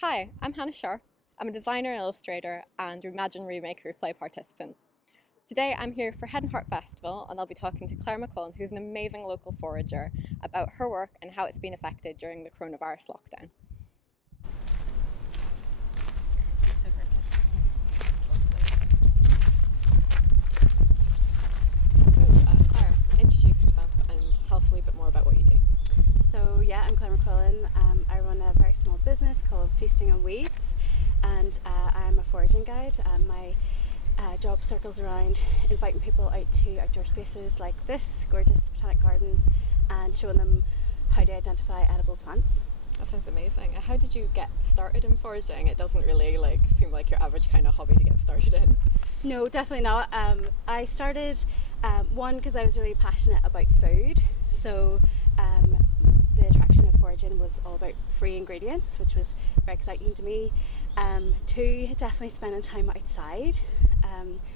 Hi, I'm Hannah Shar. I'm a designer and illustrator and Imagine Remaker Play participant. Today I'm here for Head and Heart Festival and I'll be talking to Clare McQuillan, who's an amazing local forager, about her work and how it's been affected during the coronavirus lockdown. So Clare, introduce yourself and tell us a wee bit more about what you do. So yeah, I'm Clare McQuillan. I run a very small business called Feasting on Weeds, and I'm a foraging guide. My job circles around inviting people out to outdoor spaces like this, gorgeous botanic gardens, and showing them how to identify edible plants. That sounds amazing. How did you get started in foraging? It doesn't really seem like your average kind of hobby to get started in. No, definitely not. I started one because I was really passionate about food. So the attraction of foraging was all about free ingredients, which was very exciting to me. Two, definitely spending time outside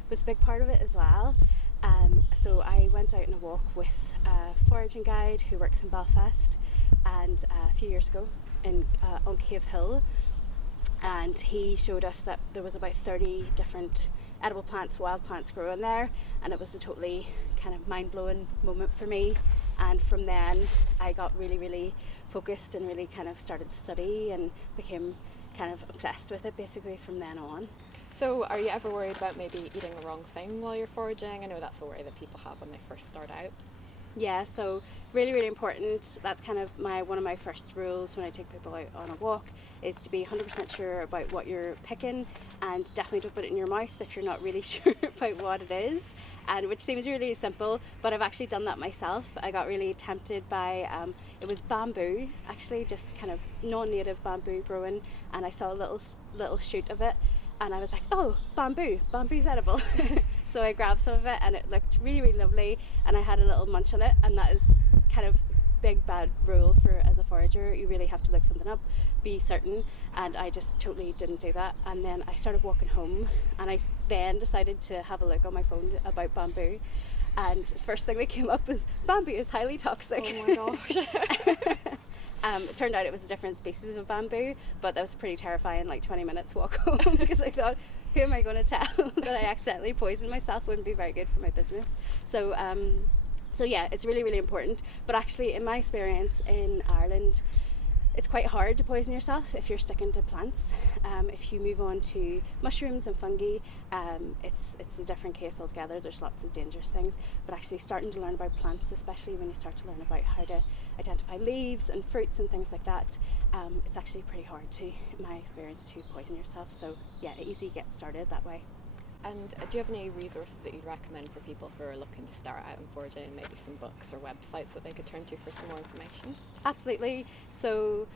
was a big part of it as well. So I went out on a walk with a foraging guide who works in Belfast, and a few years ago on Cave Hill, and he showed us that there was about 30 different edible plants, wild plants growing there, and it was a totally kind of mind-blowing moment for me. And from then I got really focused and really kind of started to study and became kind of obsessed with it basically from then on. So are you ever worried about maybe eating the wrong thing while you're foraging? I know that's a worry that people have when they first start out. Yeah, so really important. That's kind of one of my first rules when I take people out on a walk, is to be 100% sure about what you're picking, and definitely don't put it in your mouth if you're not really sure about what it is, and which seems really simple, but I've actually done that myself. I got really tempted by it was bamboo, actually, just kind of non-native bamboo growing, and I saw a little shoot of it, and I was like, oh, bamboo's edible. So I grabbed some of it and it looked really lovely, and I had a little munch on it, and that is kind of big bad rule for as a forager. You really have to look something up, be certain, and I just totally didn't do that. And then I started walking home, and I then decided to have a look on my phone about bamboo, and the first thing that came up was bamboo is highly toxic. Oh my gosh. It turned out it was a different species of bamboo, but that was pretty terrifying, like 20 minutes walk home, because I thought, who am I going to tell that I accidentally poisoned myself? Wouldn't be very good for my business. So yeah, it's really important. But actually, in my experience in Ireland, it's quite hard to poison yourself if you're sticking to plants. If you move on to mushrooms and fungi, it's a different case altogether. There's lots of dangerous things, but actually starting to learn about plants, especially when you start to learn about how to identify leaves and fruits and things like that, it's actually pretty hard to, in my experience, to poison yourself. So yeah, easy to get started that way. And do you have any resources that you'd recommend for people who are looking to start out in foraging, maybe some books or websites that they could turn to for some more information? Absolutely. So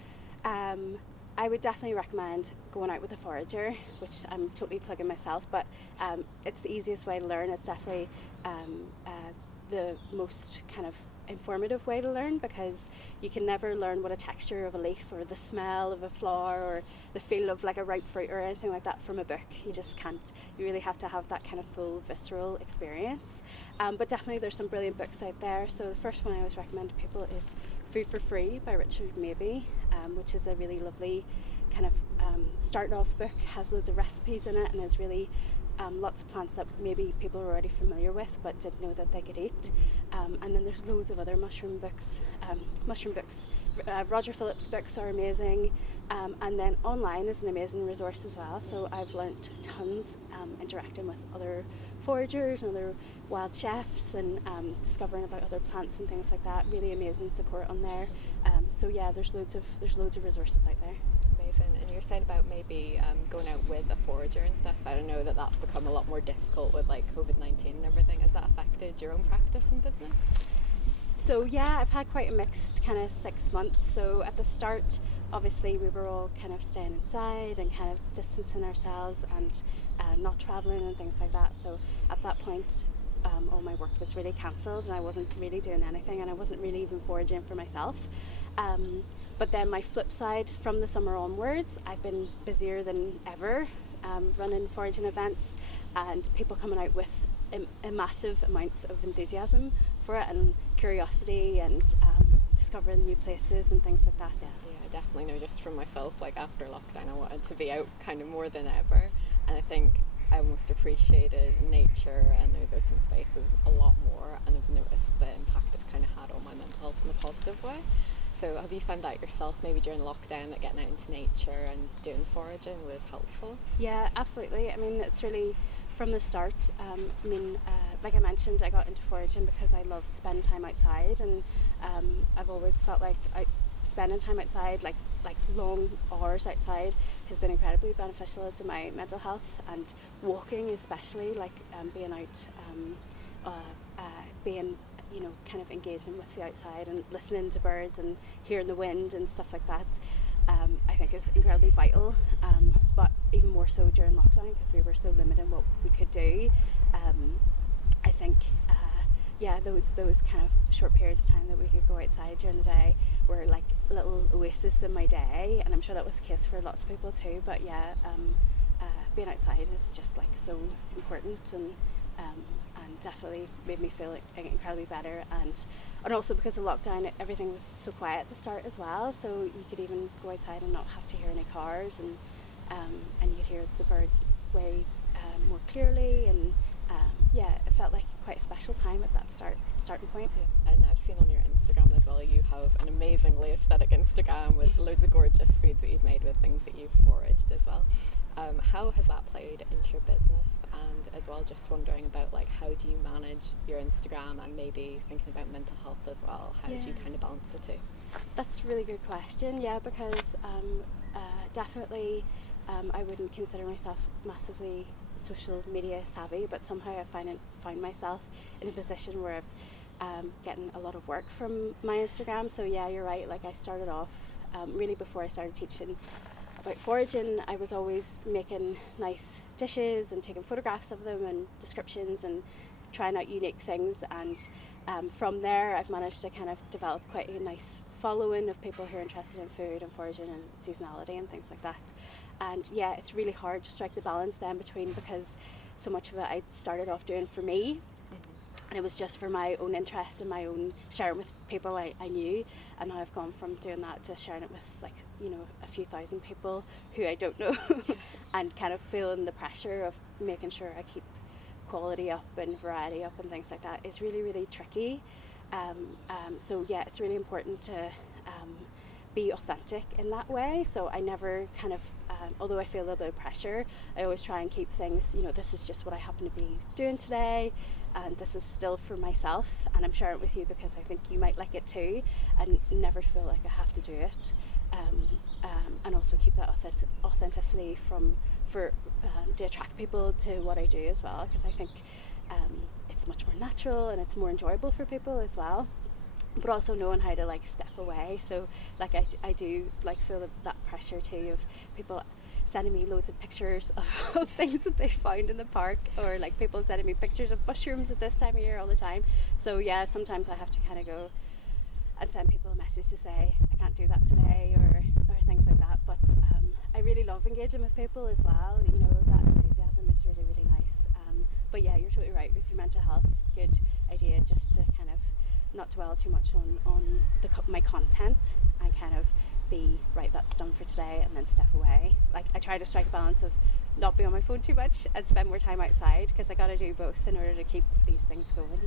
I would definitely recommend going out with a forager, which I'm totally plugging myself, but it's the easiest way to learn. It's definitely the most kind of informative way to learn, because you can never learn what a texture of a leaf or the smell of a flower or the feel of like a ripe fruit or anything like that from a book. You just can't. You really have to have that kind of full visceral experience. But definitely there's some brilliant books out there. So the first one I always recommend to people is Food for Free by Richard Mabey, which is a really lovely kind of start off book, has loads of recipes in it, and is really lots of plants that maybe people are already familiar with but didn't know that they could eat. And then there's loads of other mushroom books. Roger Phillips' books are amazing, and then online is an amazing resource as well. So I've learnt tons interacting with other foragers and other wild chefs, and discovering about other plants and things like that. Really amazing support on there. So yeah, there's loads of resources out there. Amazing. And you're saying about maybe going out with a forager and stuff. I don't know that that's become a lot more difficult with like COVID-19 and everything. Has that affected your own practice and business? So yeah, I've had quite a mixed kind of 6 months. So at the start, obviously we were all kind of staying inside and kind of distancing ourselves and not travelling and things like that. So at that point, all my work was really cancelled, and I wasn't really doing anything, and I wasn't really even foraging for myself. But then my flip side, from the summer onwards, I've been busier than ever, running foraging events, and people coming out with massive amounts of enthusiasm for it and curiosity, and discovering new places and things like that. Yeah, I definitely know just from myself, like after lockdown I wanted to be out kind of more than ever, and I think I almost appreciated nature and those open spaces a lot more, and I've noticed the impact it's kind of had on my mental health in a positive way. So have you found that yourself, maybe during lockdown, that getting out into nature and doing foraging was helpful? Yeah, absolutely. I mean, it's really from the start. Like I mentioned, I got into foraging because I love spending time outside, and I've always felt like spending time outside, like long hours outside, has been incredibly beneficial to my mental health, and walking especially, being out, being kind of engaging with the outside and listening to birds and hearing the wind and stuff like that. I think is incredibly vital, but even more so during lockdown because we were so limited in what we could do. I think those kind of short periods of time that we could go outside during the day were like little oasis in my day, and I'm sure that was the case for lots of people too. But being outside is just like so important, and definitely made me feel like incredibly better, and also because of lockdown everything was so quiet at the start as well, so you could even go outside and not have to hear any cars, and you could hear the birds way more clearly, and it felt like quite a special time at that starting point. Yeah. And I've seen on your Instagram as well, you have an amazingly aesthetic Instagram with loads of gorgeous foods that you've made with things that you've foraged as well. How has that played into your business? And as well, just wondering about like how do you manage your Instagram and maybe thinking about mental health as well? How do you kind of balance the two? That's a really good question. Yeah, because definitely I wouldn't consider myself massively social media savvy, but somehow I find myself in a position where I'm getting a lot of work from my Instagram. So yeah, you're right. Like I started off really before I started teaching about foraging, I was always making nice dishes and taking photographs of them and descriptions and trying out unique things, and from there I've managed to kind of develop quite a nice following of people who are interested in food and foraging and seasonality and things like that. And yeah, it's really hard to strike the balance then between, because so much of it I started off doing for me, and it was just for my own interest and my own sharing with people I knew, and now I've gone from doing that to sharing it with a few thousand people who I don't know and kind of feeling the pressure of making sure I keep quality up and variety up and things like that is really, really tricky. So yeah, it's really important to be authentic in that way. So I never kind of, although I feel a little bit of pressure, I always try and keep things, this is just what I happen to be doing today, and this is still for myself, and I'm sharing it with you because I think you might like it too, and never feel like I have to do it, and also keep that authenticity to attract people to what I do as well, because I think it's much more natural and it's more enjoyable for people as well, but also knowing how to step away. So I do feel that pressure too of people sending me loads of pictures of things that they found in the park, or people sending me pictures of mushrooms at this time of year all the time. So yeah, sometimes I have to kind of go and send people a message to say I can't do that today, or things like that. But I really love engaging with people as well. That enthusiasm is really, really nice. But yeah, you're totally right with your mental health. It's a good idea just to kind of not dwell too much on my content, and kind of be right, that's done for today, and then step away. I try to strike a balance of not be on my phone too much and spend more time outside, because I got to do both in order to keep these things going.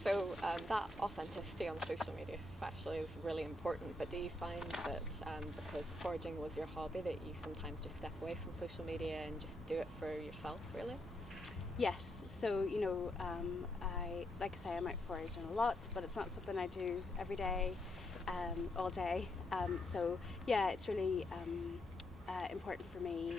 So that authenticity on social media especially is really important, but do you find that because foraging was your hobby, that you sometimes just step away from social media and just do it for yourself, really? Yes, so I say I'm out foraging a lot, but it's not something I do every day, all day. So yeah, it's really important for me.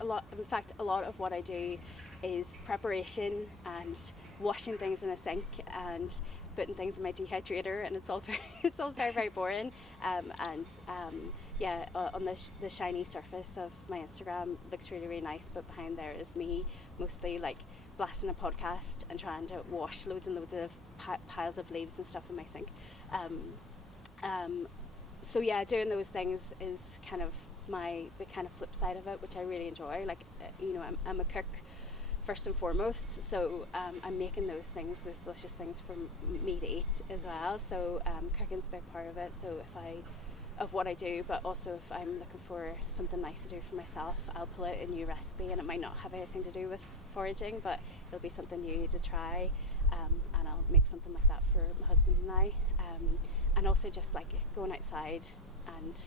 A lot of what I do is preparation and washing things in a sink and putting things in my dehydrator, and it's all very very boring. On the shiny surface of my Instagram looks really, really nice, but behind there is me mostly blasting a podcast and trying to wash loads and loads of piles of leaves and stuff in my sink. So yeah, doing those things is kind of the kind of flip side of it, which I really enjoy. I'm a cook first and foremost. So I'm making those delicious things for me to eat as well. So cooking's a big part of it. So of what I do, but also if I'm looking for something nice to do for myself, I'll pull out a new recipe, and it might not have anything to do with foraging, but it'll be something new to try, and I'll make something like that for my husband and I, and also just like going outside and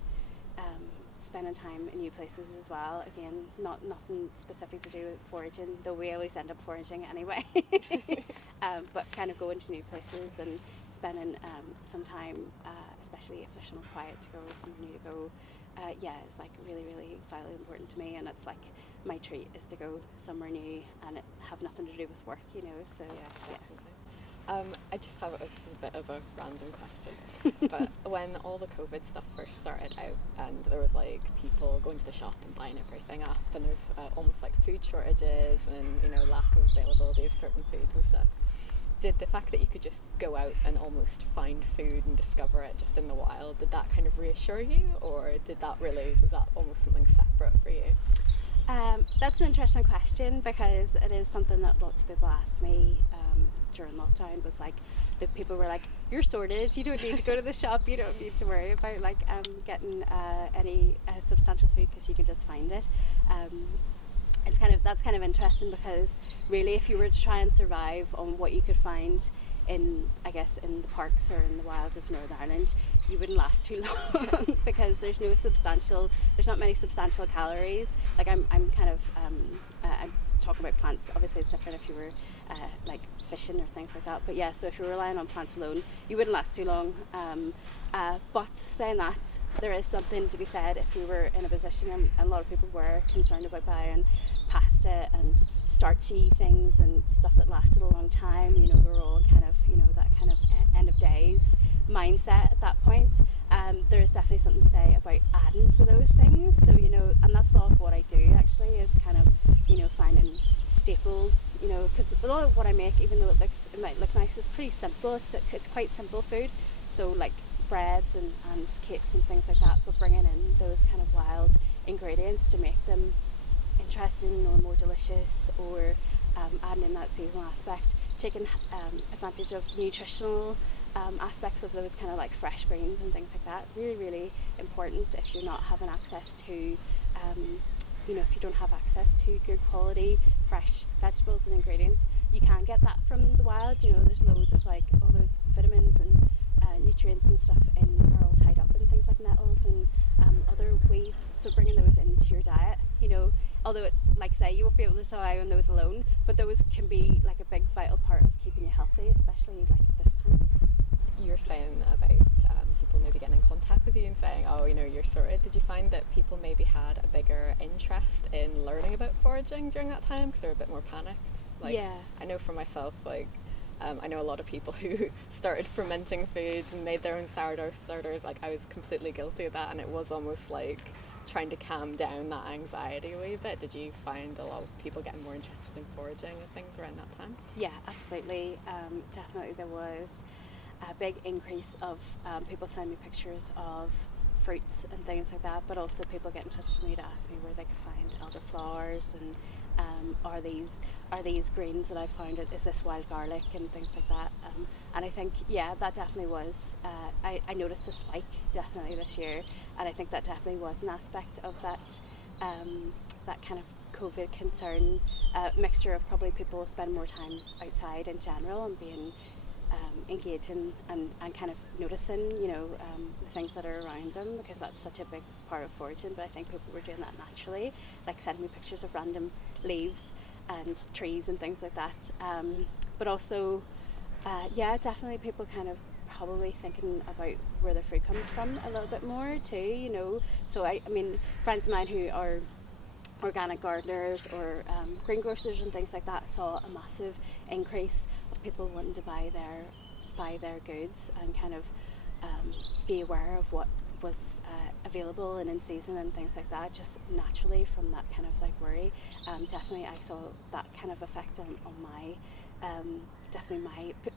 spending time in new places as well. Again, nothing specific to do with foraging, though we always end up foraging anyway. But kind of going to new places and spending some time, especially if there's somewhere quiet to go, somewhere new to go. It's like really, really vitally important to me, and it's like my treat is to go somewhere new and it have nothing to do with work, you know. So yeah. I just have this is a bit of a random question, but when all the COVID stuff first started out, and there was like people going to the shop and buying everything up, and there's almost like food shortages and lack of availability of certain foods and stuff. Did the fact that you could just go out and almost find food and discover it just in the wild, did that kind of reassure you, or was that almost something separate for you? That's an interesting question, because it is something that lots of people ask me during lockdown. Was like, the people were like, "You're sorted. You don't need to go to the shop. You don't need to worry about like getting any substantial food, because you can just find it." That's kind of interesting, because really, if you were to try and survive on what you could find in the parks or in the wilds of Northern Ireland, you wouldn't last too long because there's not many substantial calories. Like I'm talking about plants. Obviously it's different if you were like fishing or things like that, but yeah, so if you're relying on plants alone, you wouldn't last too long. But saying that, there is something to be said if we were in a position, and a lot of people were concerned about buying pasta and starchy things and stuff that lasted a long time. We were all kind of, that kind of end of days mindset at that point. There is definitely something to say about adding to those things. So, and that's a lot of what I do actually, is kind of, finding staples, because a lot of what I make, even though it might look nice, is pretty simple. It's quite simple food. So like breads and cakes and things like that, but bringing in those kind of wild ingredients to make them interesting or more delicious, or adding in that seasonal aspect, taking advantage of nutritional aspects of those kind of like fresh greens and things like that. Really, really important if you're not having access to if you don't have access to good quality fresh vegetables and ingredients. You can get that from the wild. There's loads of like all those vitamins and nutrients and stuff are all tied up in things like nettles and other weeds, so bringing those into your diet, although like I say, you won't be able to survive on those alone, but those can be like a big vital part of keeping you healthy, especially like at this time. You're saying about people maybe getting in contact with you and saying, oh, you're sorted. Did you find that people maybe had a bigger interest in learning about foraging during that time because they were a bit more panicked? Yeah. I know for myself, I know a lot of people who started fermenting foods and made their own sourdough starters. Like, I was completely guilty of that, and it was almost like trying to calm down that anxiety a wee bit. Did you find a lot of people getting more interested in foraging and things around that time? Yeah, absolutely. Definitely there was a big increase of people sending me pictures of fruits and things like that, but also people get in touch with me to ask me where they could find elderflowers and are these greens that I found, is this wild garlic and things like that, and I think that definitely was I noticed a spike definitely this year, and I think that definitely was an aspect of that that kind of COVID concern, mixture of probably people spend more time outside in general and being engaging and kind of noticing the things that are around them, because that's such a big part of foraging. But I think people were doing that naturally, like sending me pictures of random leaves and trees and things like that, but also definitely people kind of probably thinking about where their food comes from a little bit more too, so I mean, friends of mine who are organic gardeners or greengrocers and things like that saw a massive increase of people wanting to buy their goods and kind of be aware of what was available and in season and things like that, just naturally from that kind of like worry. Definitely I saw that kind of effect on my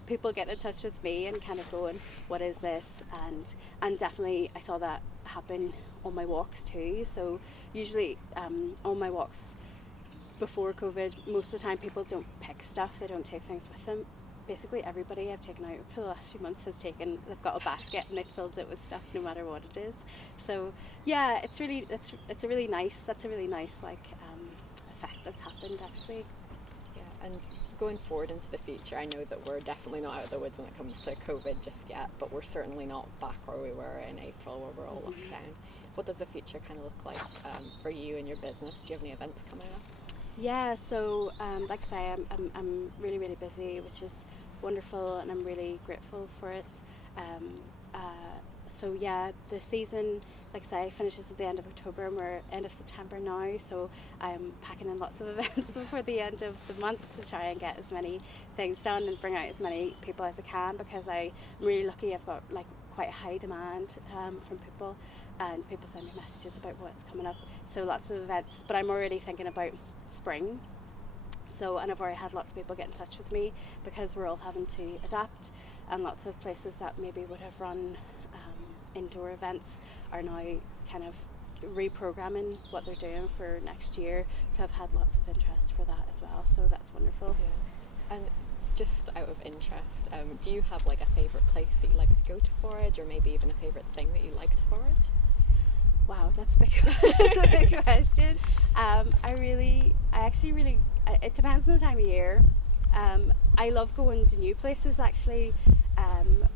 people get in touch with me and kind of going, what is this, and definitely I saw that happen on my walks too. So usually on my walks before COVID, most of the time people don't pick stuff, they don't take things with them. Basically everybody I've taken out for the last few months they've got a basket and they've filled it with stuff no matter what it is. So yeah, that's a really nice effect that's happened actually. Yeah, and going forward into the future, I know that we're definitely not out of the woods when it comes to COVID just yet, but we're certainly not back where we were in April where we're all locked down. What does the future kind of look like for you and your business? Do you have any events coming up? Yeah, so like I say, I'm really, really busy, which is wonderful, and I'm really grateful for it. So yeah, the season, like I say, finishes at the end of October, and we're end of September now, so I'm packing in lots of events before the end of the month to try and get as many things done and bring out as many people as I can, because I'm really lucky. I've got like quite a high demand from people, and people send me messages about what's coming up, so lots of events. But I'm already thinking about spring, and I've already had lots of people get in touch with me because we're all having to adapt, and lots of places that maybe would have run indoor events are now kind of reprogramming what they're doing for next year, so I've had lots of interest for that as well, so that's wonderful. Yeah. And just out of interest, do you have like a favourite place that you like to go to forage, or maybe even a favourite thing that you like to forage? Wow, that's a big, that's a big question. It depends on the time of year. I love going to new places actually,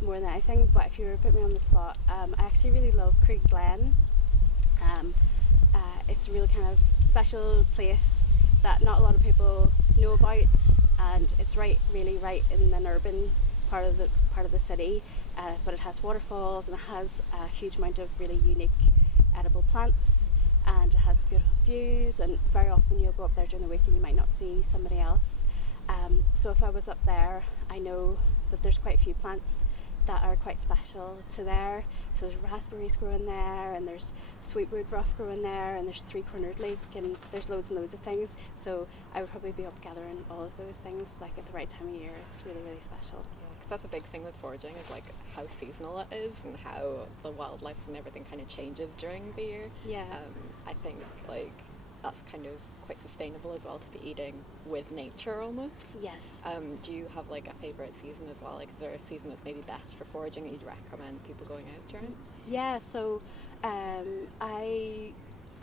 more than anything, but if you were to put me on the spot, I actually really love Creek Glen. It's a really kind of special place that not a lot of people know about, and it's really right in an urban part of the city, but it has waterfalls and it has a huge amount of really unique edible plants, and it has beautiful views, and very often you'll go up there during the week and you might not see somebody else. So if I was up there, I know that there's quite a few plants that are quite special to there. So there's raspberries growing there, and there's sweetwood ruff growing there, and there's three-cornered leek, and there's loads and loads of things. So I would probably be up gathering all of those things like at the right time of year. It's really, really special. Yeah, because that's a big thing with foraging, is like how seasonal it is and how the wildlife and everything kind of changes during the year. Yeah. I think like that's kind of quite sustainable as well, to be eating with nature almost. Yes. Do you have like a favourite season as well? Like, is there a season that's maybe best for foraging that you'd recommend people going out during? Yeah, so I'm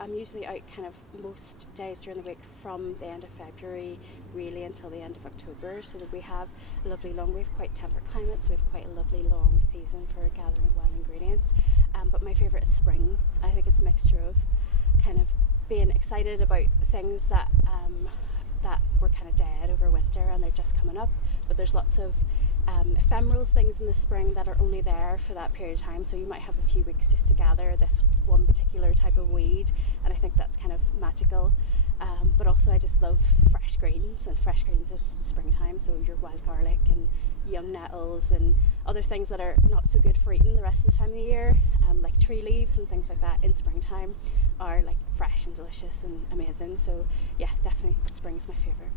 usually out kind of most days during the week from the end of February really until the end of October, so that we have a lovely long, we have quite temperate climates, we have quite a lovely long season for gathering wild ingredients. But my favourite is spring. I think it's a mixture of kind of being excited about things that were kind of dead over winter and they're just coming up, but there's lots of ephemeral things in the spring that are only there for that period of time, so you might have a few weeks just to gather this one particular type of weed, and I think that's kind of magical. But also I just love fresh greens, and fresh greens is springtime, so your wild garlic and young nettles and other things that are not so good for eating the rest of the time of the year, like tree leaves and things like that in springtime are like fresh and delicious and amazing. So yeah, definitely spring is my favourite.